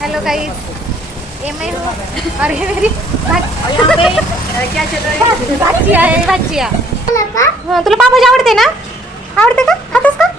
Hello guys, ये मैं हूँ और ये मेरी क्या चल रहा है? भाचिया है। भाचिया हाँ, तुला पावभाजी आवडते ना? आवडते का? खातेस का?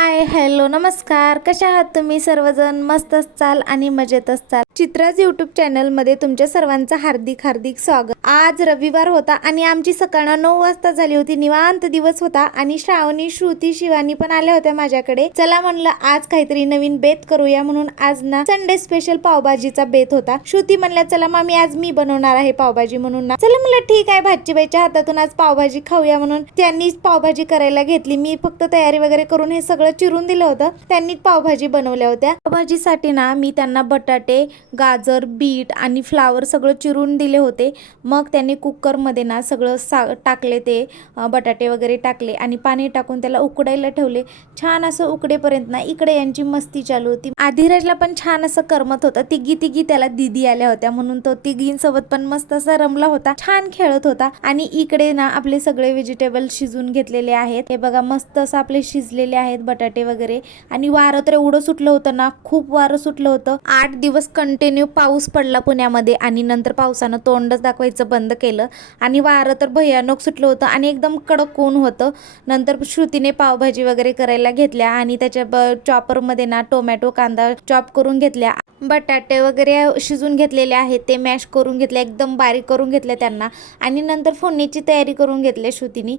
हाय हॅलो नमस्कार, कशा आहात तुम्ही सर्वजण? मस्त असाल आणि मजेत असाल. चित्राज यूट्यूब चॅनलमध्ये तुमच्या सर्वांचं हार्दिक हार्दिक स्वागत. आज रविवार होता आणि आमची सकाळ 9 वाजता झाली होती. निवांत दिवस होता आणि श्रावणी, श्रुती, शिवानी पण आल्या होत्या माझ्याकडे. चला म्हणलं आज काहीतरी नवीन बेत करूया, म्हणून आज ना संडे स्पेशल पावभाजीचा बेत होता. श्रुती म्हणल्या चला मामी आज मी बनवणार आहे पावभाजी, म्हणून ना चला म्हणलं ठीक आहे, भाजीबाईच्या हातातून आज पावभाजी खाऊया. म्हणून त्यांनी पावभाजी करायला घेतली. मी फक्त तयारी वगैरे करून हे सगळं चिरून दिलं होतं. त्यांनी पावभाजी बनवल्या होत्या. पावभाजीसाठी ना मी त्यांना बटाटे, गाजर, बीट आणि फ्लावर सगळं चिरून दिले होते. मग त्यांनी कुकरमध्ये ना सगळं टाकले, ते बटाटे वगैरे टाकले आणि पाणी टाकून त्याला उकडायला ठेवले. छान असं उकडेपर्यंत ना इकडे यांची मस्ती चालू होती. आधिराजला पण छान असं करमत होतं. तिघी त्याला दीदी आल्या होत्या म्हणून तो तिघींसोबत पण मस्त असा रमला होता, छान खेळत होता. आणि इकडे ना आपले सगळे व्हेजिटेबल शिजून घेतलेले आहेत. हे बघा मस्त असं आपले शिजलेले आहेत बटाटे वगैरे. आणि वारं तर एवढं सुटलं होतं ना, खूप वारं सुटलं होतं. 8 दिवस कंटिन्यू पाऊस पडला पुण्यामध्ये आणि नंतर पावसानं तोंडच दाखवायचं बंद केलं आणि वारं तर भयानक सुटलं होतं आणि एकदम कडक ऊन होतं. नंतर श्रुतीने पावभाजी वगैरे करायला घेतल्या आणि त्याच्या चॉपरमध्ये ना टोमॅटो, कांदा चॉप करून घेतल्या. बटाटे वगैरे शिजून घेतलेले आहेत, ते मॅश करून घेतले, एकदम बारीक करून घेतले त्यांना. आणि नंतर फोडणीची तयारी करून घेतली श्रुतीने.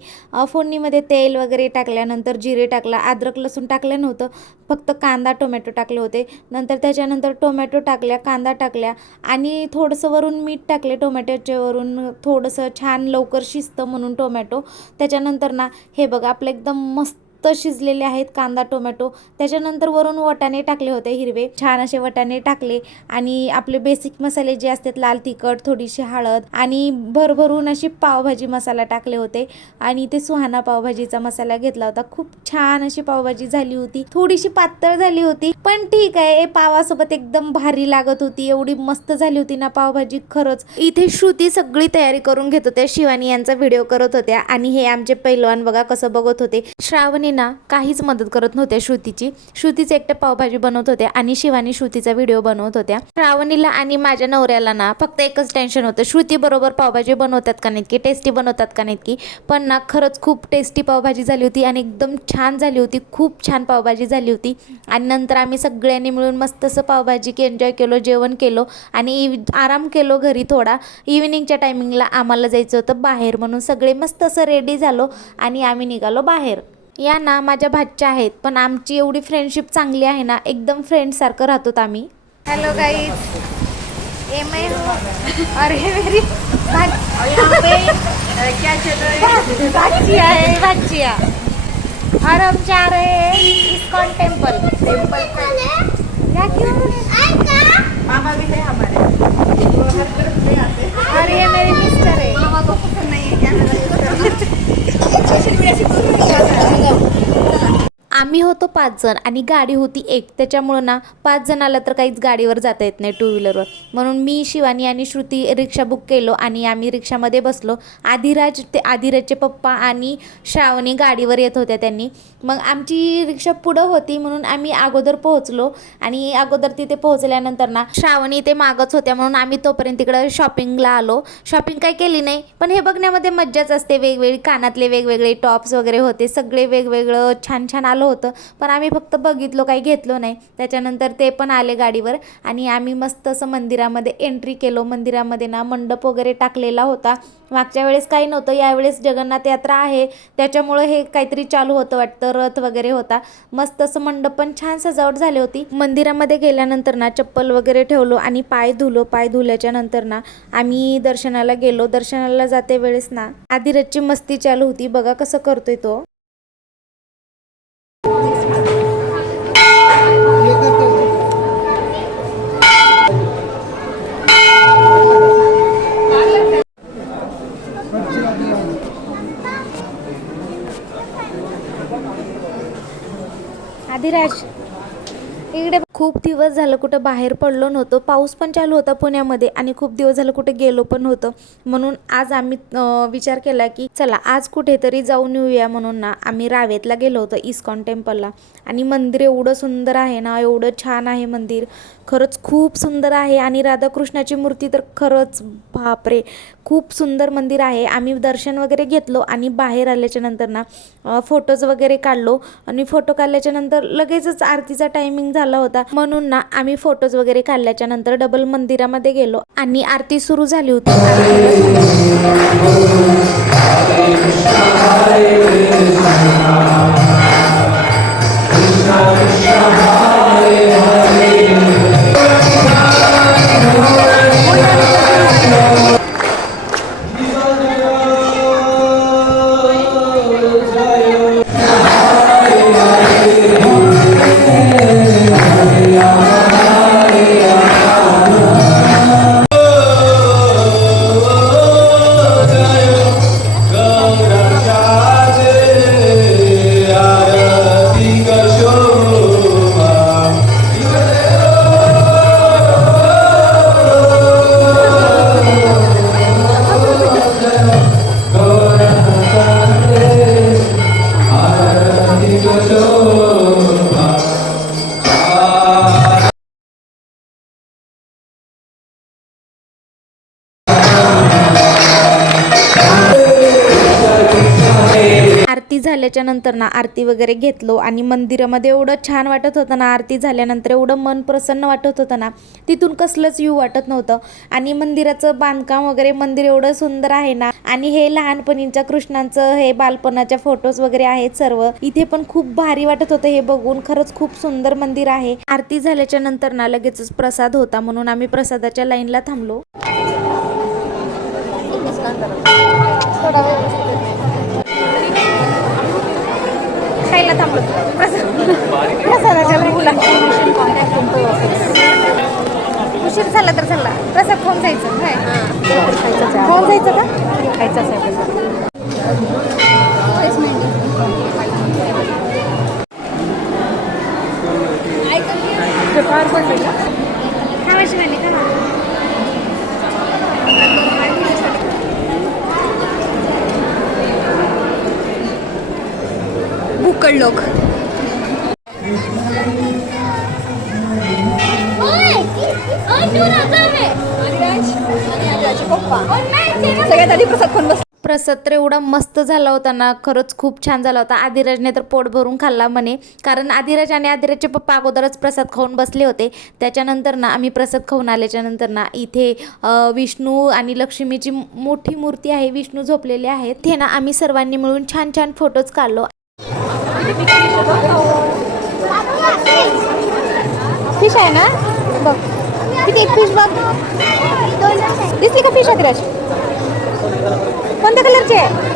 फोडणीमध्ये तेल वगैरे टाकल्यानंतर जिरे टाकला, अद्रक लसूण टाकलं नव्हतं, फक्त कांदा टोमॅटो टाकले होते. नंतर त्याच्यानंतर टोमॅटो टाकल्या, कांदा टाकल्या आणि थोडंसं वरून मीठ टाकले टोमॅटोच्या वरून, थोडंसं छान लवकर शिजतं म्हणून टोमॅटो. त्याच्यानंतर ना हे बघा आपलं एकदम मस्त शिजलेले आहेत कांदा टोमॅटो. त्याच्यानंतर वरून वाटाणे टाकले होते हिरवे, छान असे वाटाणे टाकले आणि आपले बेसिक मसाले जे असतात लाल तिखट, थोडीशी हळद आणि भरभरून अशी पावभाजी मसाला टाकले होते. आणि ते सुहाना पावभाजीचा मसाला घेतला होता. खूप छान अशी पावभाजी झाली होती. थोडीशी पातळ झाली होती पण ठीक आहे, पावासोबत एकदम भारी लागत होती. एवढी मस्त झाली होती ना पावभाजी खरंच. इथे श्रुती सगळी तयारी करून घेत होत्या, शिवानी यांचा व्हिडिओ करत होत्या आणि हे आमचे पैलवान बघा कसं बघत होते. श्रावणी ना काहीच मदत करत नव्हत्या श्रुतीच एकटं पावभाजी बनवत होत्या आणि शिवानी श्रुतीचा व्हिडिओ बनवत होत्या. श्रावणीला आणि माझ्या नवऱ्याला ना फक्त एकच टेन्शन होतं, श्रुती बरोबर पावभाजी बनवतात का नाहीत की, टेस्टी बनवतात का नाहीत की. पण ना खरंच खूप टेस्टी पावभाजी झाली होती आणि एकदम छान झाली होती, खूप छान पावभाजी झाली होती. आणि नंतर आम्ही सगळ्यांनी मिळून मस्त असं पावभाजी एन्जॉय केलो, जेवण केलो आणि आराम केलो घरी थोडा. इव्हिनिंगच्या टायमिंगला आम्हाला जायचं होतं बाहेर, म्हणून सगळे मस्त असं रेडी झालो आणि आम्ही निघालो बाहेर. या ना माझ्या भाच्या आहेत, पण आमची एवढी फ्रेंडशिप चांगली आहे ना, एकदम फ्रेंडसारखं राहतो आम्ही. हेलो गाइस, ये मैं हूँ और ये मेरी क्या चल रहा है? भाचिया है। भाचिया और हम जा रहे हैं इस्कॉन टेम्पल। क्या क्यों? मामा भी है हमारे, वो हर तरफ से आते हैं। और ये मेरे मिस्टर है। मामा को पसंद नहीं है कैमरा, सोशल मीडिया से दूर हो जाता है। आम्ही होतो 5 जण आणि गाडी होती एक, त्याच्यामुळं ना 5 जण आलं तर काहीच गाडीवर जाता येत नाही टू व्हीलरवर. म्हणून मी, शिवानी आणि श्रुती रिक्षा बुक केलो आणि आम्ही रिक्षामध्ये बसलो. आधिराजचे पप्पा आणि श्रावणी गाडीवर येत होत्या त्यांनी. मग आमची रिक्षा पुढं होती म्हणून आम्ही अगोदर पोहोचलो आणि अगोदर तिथे पोहोचल्यानंतर ना श्रावणी ते मागच होत्या म्हणून आम्ही तोपर्यंत तिकडं शॉपिंगला आलो. शॉपिंग काही केली नाही, पण हे बघण्यामध्ये मज्जाच असते. वेगवेगळी कानातले वेगवेगळे टॉप्स वगैरे होते, सगळे वेगवेगळं छान छान आलं होतं, पण आम्ही फक्त बघितलो, काही घेतलो नाही. त्याच्यानंतर ते पण आले गाडीवर आणि आम्ही मस्त असं मंदिरामध्ये एंट्री केलो. मंदिरामध्ये ना मंडप वगैरे टाकलेला होता. मागच्या वेळेस काही नव्हतं, यावेळेस जगन्नाथ यात्रा आहे त्याच्यामुळं हे काहीतरी चालू होतं वाटतं, रथ वगैरे होता. मस्त असं मंडप पण छान सजावट झाली होती. मंदिरामध्ये गेल्यानंतर ना चप्पल वगैरे ठेवलो आणि पाय धुलो. पाय धुल्याच्या नंतर ना आम्ही दर्शनाला गेलो. दर्शनाला जाते वेळेस ना आधिराजची मस्ती चालू होती, बघा कसं करतोय तो. आधिराज इकडे खूप दिवस झालं कुठं बाहेर पडलो नव्हतो, पाऊस पण चालू होता पुण्यामध्ये आणि खूप दिवस झालं कुठे गेलो पण नव्हतं. म्हणून आज आम्ही विचार केला की चला आज कुठेतरी जाऊन येऊया. म्हणून ना आम्ही रावेतला गेलो होतो इस्कॉन टेम्पलला. आणि मंदिर एवढं सुंदर आहे ना, एवढं छान आहे मंदिर, खरंच खूप सुंदर आहे. आणि राधाकृष्णाची मूर्ती तर खरंच बापरे, खूप सुंदर मंदिर आहे. आम्ही दर्शन वगैरे घेतलो आणि बाहेर आल्याच्या नंतर ना फोटोज वगैरे काढलो. आणि फोटो काढल्याच्या नंतर लगेचच आरतीचा टायमिंग झाला होता, म्हणून ना आम्ही फोटोज वगैरे काढल्याच्या नंतर डबल मंदिरामध्ये गेलो आणि आरती सुरू झाली होती. आरती झाल्याच्या नंतर ना आरती वगैरे घेतलो आणि मंदिरामध्ये एवढं छान वाटत होतं ना, आरती झाल्यानंतर एवढं मन प्रसन्न वाटत होतं ना, तिथून कसलंच येऊ वाटत नव्हतं. आणि मंदिराचं बांधकाम वगैरे, मंदिर एवढं सुंदर आहे ना. आणि हे लहानपणीच्या कृष्णांचं हे बालपणाच्या फोटोज वगैरे आहेत सर्व इथे, पण खूप भारी वाटत होतं हे बघून. खरंच खूप सुंदर मंदिर आहे. आरती झाल्याच्या नंतर ना लगेचच प्रसाद होता, म्हणून आम्ही प्रसादाच्या लाईनला थांबलो. खायला थांबलो प्रसादाच्या लाईनला. उशीर झाला तर झाला, प्रसाद खाऊन जायचं काय? खाऊन जायचं का? खायचं खावायची नाही का? भुक्कड लोक. सगळ्यात आधी प्रसाद खाऊन बस. प्रसाद तर एवढा मस्त झाला होता ना, खरंच खूप छान झाला होता. आदिराजने तर पोट भरून खाल्ला म्हणे, कारण आदिराज आणि आदिराजचे पप्पा अगोदरच प्रसाद खाऊन बसले होते. त्याच्यानंतर ना आम्ही प्रसाद खाऊन आल्याच्या नंतर ना इथे विष्णू आणि लक्ष्मीची मोठी मूर्ती आहे, विष्णू झोपलेले आहेत. ते ना आम्ही सर्वांनी मिळून छान छान फोटोज काढलो. फिश आहे ना, बघ किती एक फिश बघ. दिसली का फिश? आदिराज कोणत्या कलरचे आहे?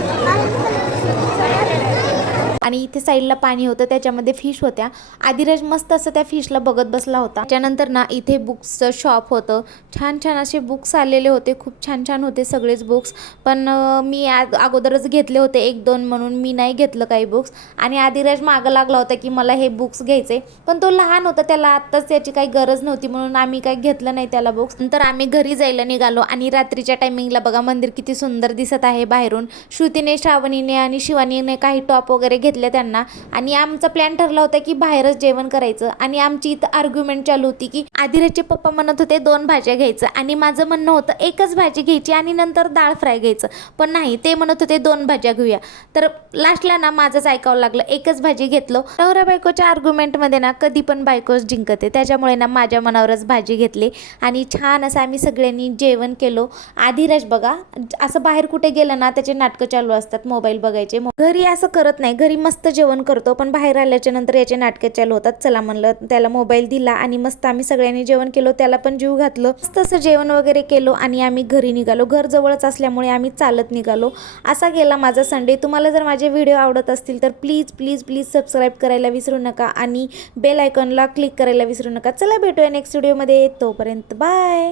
आणि इथे साईडला पाणी होतं, त्याच्यामध्ये फिश होत्या. आदिराज मस्त असं त्या फिशला बघत बसला होता. त्याच्यानंतर ना इथे बुक्सचं शॉप होतं. छान छान असे बुक्स आलेले होते, खूप छान छान होते सगळेच बुक्स. पण मी अगोदरच घेतले होते 1-2, म्हणून मी नाही घेतलं काही बुक्स. आणि आदिराज मागं लागला होता की मला हे बुक्स घ्यायचे, पण तो लहान होता, त्याला आत्ताच त्याची काही गरज नव्हती, म्हणून आम्ही काही घेतलं नाही त्याला बुक्स. नंतर आम्ही घरी जायला निघालो आणि रात्रीच्या टायमिंगला बघा मंदिर किती सुंदर दिसत आहे बाहेरून. श्रुतीने, श्रावणीने आणि शिवानीने काही टॉप वगैरे घेतले त्यांना. आणि आमचा प्लॅन ठरला होता की बाहेरच जेवण करायचं. आणि आमची इथं आर्ग्युमेंट चालू होती की आदिराजचे पप्पा म्हणत होते 2 भाज्या घ्यायचं आणि माझं म्हणणं होतं एकच भाजी घ्यायची आणि नंतर डाळ फ्राय घ्यायचं. पण नाही, ते म्हणत होते 2 भाज्या घेऊया. तर लास्टला ना माझंच ऐकावं लागलं, एकच भाजी घेतलो. नवरा बायकोच्या आर्ग्युमेंटमध्ये ना कधी पण बायकोच जिंकते, त्याच्यामुळे ना माझ्या मनावरच भाजी घेतली आणि छान असं आम्ही सगळ्यांनी जेवण केलो. आदिराज बघा असं बाहेर कुठे गेलं ना त्याचे नाटकं चालू असतात मोबाईल बघायचे. घरी असं करत नाही, घरी मस्त जेवण करतो, पण बाहेर आल्याच्या नंतर याचे नाटके चालू होतात. चला म्हणलं त्याला मोबाईल दिला आणि मस्त आम्ही सगळ्यांनी जेवण केलो, त्याला पण जीव घातलं. मस्त असं जेवण वगैरे केलो आणि आम्ही घरी निघालो. घर जवळच असल्यामुळे आम्ही चालत निघालो. असा गेला माझा संडे. तुम्हाला जर माझे व्हिडिओ आवडत असतील तर प्लीज प्लीज प्लीज सबस्क्राईब करायला विसरू नका आणि बेल आयकॉनला क्लिक करायला विसरू नका. चला भेटूया नेक्स्ट व्हिडिओमध्ये, तोपर्यंत बाय.